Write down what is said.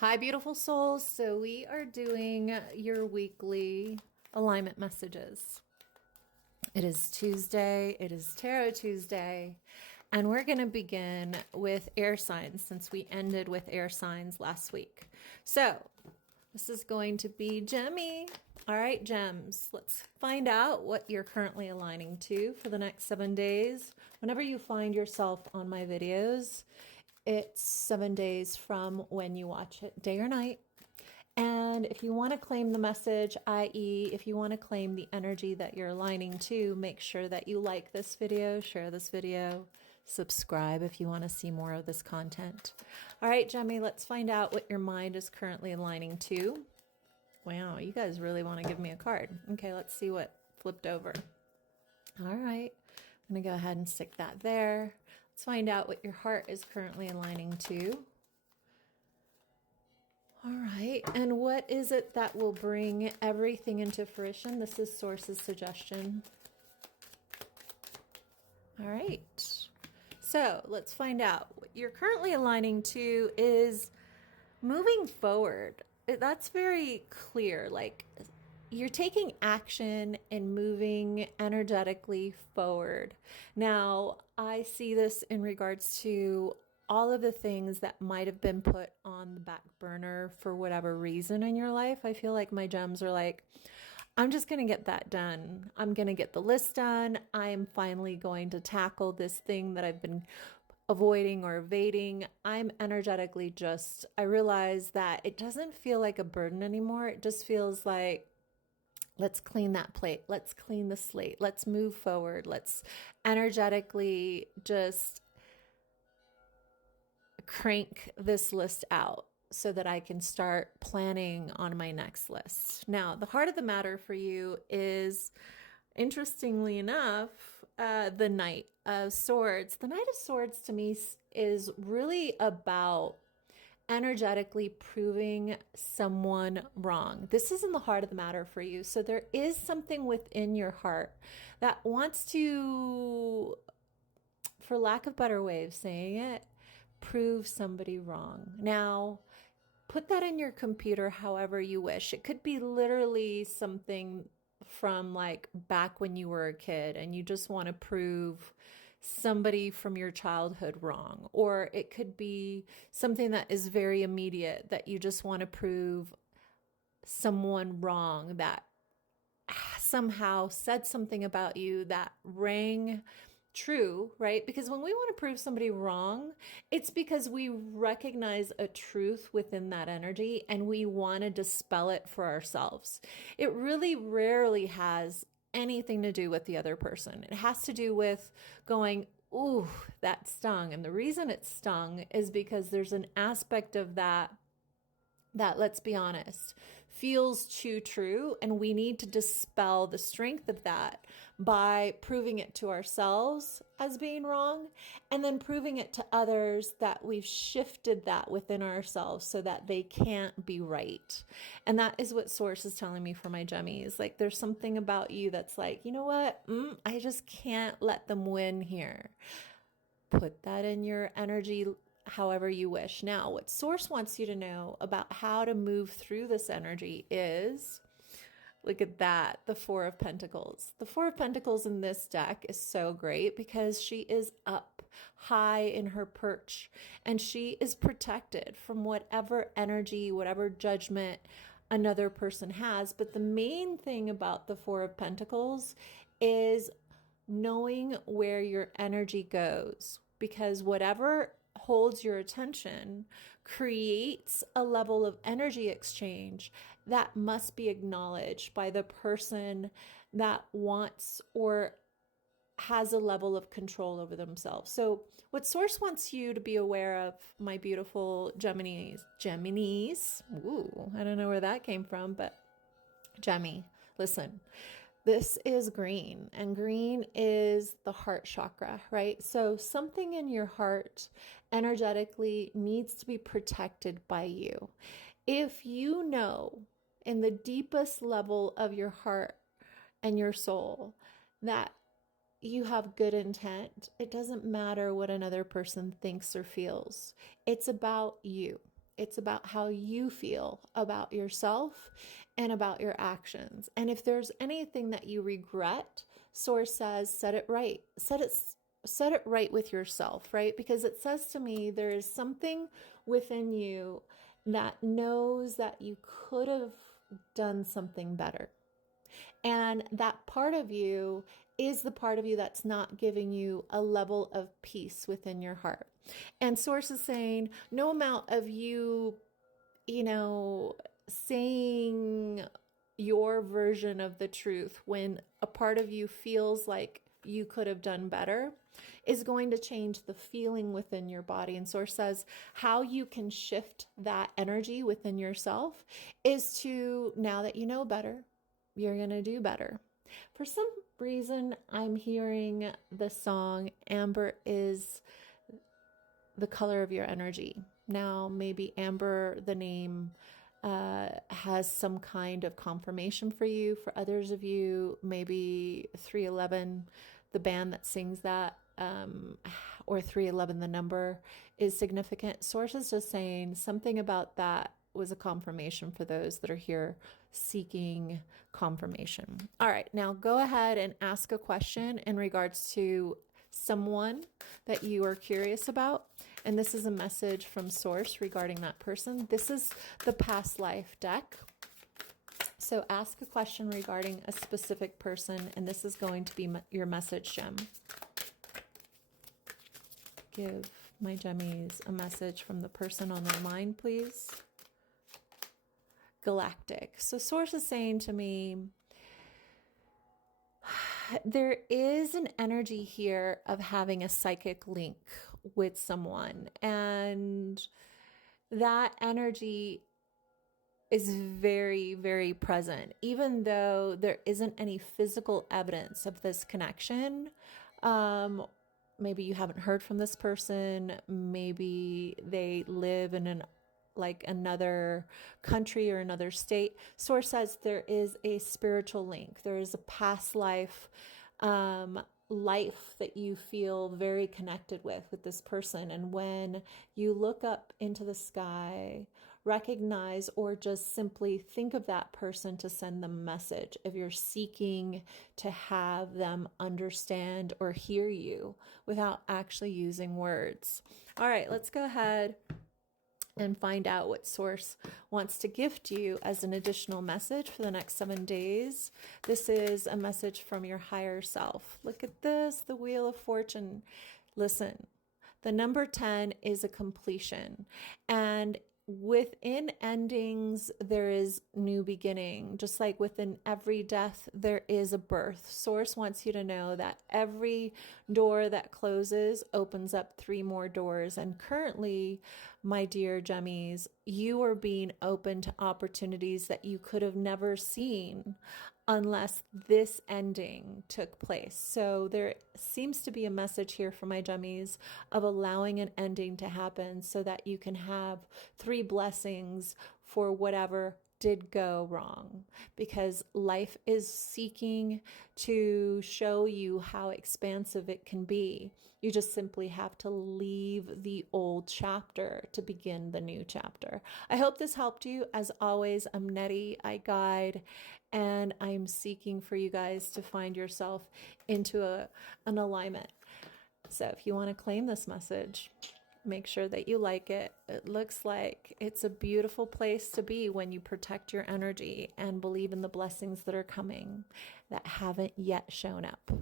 Hi, beautiful souls. So, we are doing your weekly alignment messages. It is Tuesday, it is Tarot Tuesday, and we're going to begin with air signs since we ended with air signs last week. So, this is going to be Gemmy. All right, gems, let's find out what you're currently aligning to for the next 7 days. Whenever you find yourself on my videos, it's 7 days from when you watch it, day or night. And if you want to claim the message, i.e., if you want to claim the energy that you're aligning to, make sure that you like this video, share this video, subscribe if you want to see more of this content. All right, Jemmy, let's find out what your mind is currently aligning to. Wow, you guys really want to give me a card. Okay, let's see what flipped over. All right, I'm going to go ahead and stick that there. Let's find out what your heart is currently aligning to. All right, and what is it that will bring everything into fruition? This is Source's suggestion. All right, so let's find out. What you're currently aligning to is moving forward. That's very clear. Like, you're taking action and moving energetically forward. Now, I see this in regards to all of the things that might have been put on the back burner for whatever reason in your life. I feel like my gems are like, I'm just going to get that done. I'm going to get the list done. I am finally going to tackle this thing that I've been avoiding or evading. I'm energetically I realize that it doesn't feel like a burden anymore. It just feels like, let's clean that plate. Let's clean the slate. Let's move forward. Let's energetically just crank this list out so that I can start planning on my next list. Now, the heart of the matter for you is, interestingly enough, the Knight of Swords. The Knight of Swords to me is really about energetically proving someone wrong. This is in the heart of the matter for you. So there is something within your heart that wants to, for lack of better way of saying it, prove somebody wrong. Now, put that in your computer however you wish. It could be literally something from like back when you were a kid and you just want to prove somebody from your childhood wrong. Or it could be something that is very immediate that you just want to prove someone wrong that somehow said something about you that rang true, right? Because when we want to prove somebody wrong, it's because we recognize a truth within that energy and we want to dispel it for ourselves. It really rarely has anything to do with the other person. It has to do with going, ooh, that stung. And the reason it stung is because there's an aspect of that, let's be honest, feels too true, and we need to dispel the strength of that by proving it to ourselves as being wrong, and then proving it to others that we've shifted that within ourselves so that they can't be right. And that is what Source is telling me for my Gemmies. Like, there's something about you that's like, you know what? I just can't let them win here. Put that in your energy however you wish. Now, what Source wants you to know about how to move through this energy is, look at that, the Four of Pentacles. The Four of Pentacles in this deck is so great because she is up high in her perch and she is protected from whatever energy, whatever judgment another person has. But the main thing about the Four of Pentacles is knowing where your energy goes, because whatever holds your attention creates a level of energy exchange that must be acknowledged by the person that wants or has a level of control over themselves. So what Source wants you to be aware of, my beautiful Geminis, ooh, I don't know where that came from, but Gemmy, listen, this is green, and green is the heart chakra, right? So something in your heart energetically needs to be protected by you. If you know in the deepest level of your heart and your soul that you have good intent, it doesn't matter what another person thinks or feels. It's about you. It's about how you feel about yourself and about your actions. And if there's anything that you regret, Source says, set it right. Set it right with yourself, right? Because it says to me there is something within you that knows that you could have done something better. And that part of you is the part of you that's not giving you a level of peace within your heart. And Source is saying no amount of you, saying your version of the truth when a part of you feels like you could have done better is going to change the feeling within your body. And Source says how you can shift that energy within yourself is to, now that you know better, you're going to do better. For some reason, I'm hearing the song Amber is the color of your energy. Now, maybe Amber, the name, has some kind of confirmation for you. For others of you, maybe 311, the band that sings that, or 311, the number, is significant. Source is just saying something about that was a confirmation for those that are here seeking confirmation. All right, now go ahead and ask a question in regards to someone that you are curious about. And this is a message from Source regarding that person. This is the past life deck. So ask a question regarding a specific person, and this is going to be your message gem. Give my gemmies a message from the person on their mind, please. Galactic. So Source is saying to me, there is an energy here of having a psychic link with someone, and that energy is very, very present, even though there isn't any physical evidence of this connection. Maybe you haven't heard from this person. Maybe they live in another country or another state. Source says there is a spiritual link. There is a past life that you feel very connected with this person. And when you look up into the sky, recognize or just simply think of that person to send them a message if you're seeking to have them understand or hear you without actually using words. All right, let's go ahead and find out what Source wants to gift you as an additional message for the next 7 days. This is a message from your higher self. Look at this, the Wheel of Fortune. Listen, the number 10 is a completion. And within endings, there is new beginning. Just like within every death, there is a birth. Source wants you to know that every door that closes opens up 3 more doors. And currently, my dear Gemmies, you are being open to opportunities that you could have never seen unless this ending took place. So there seems to be a message here for my Gemmies of allowing an ending to happen so that you can have 3 blessings for whatever did go wrong, because life is seeking to show you how expansive it can be. You just simply have to leave the old chapter to begin the new chapter. I hope this helped you. As always, I'm Nery, I guide, and I'm seeking for you guys to find yourself into an alignment. So if you want to claim this message, make sure that you like it. It looks like it's a beautiful place to be when you protect your energy and believe in the blessings that are coming that haven't yet shown up.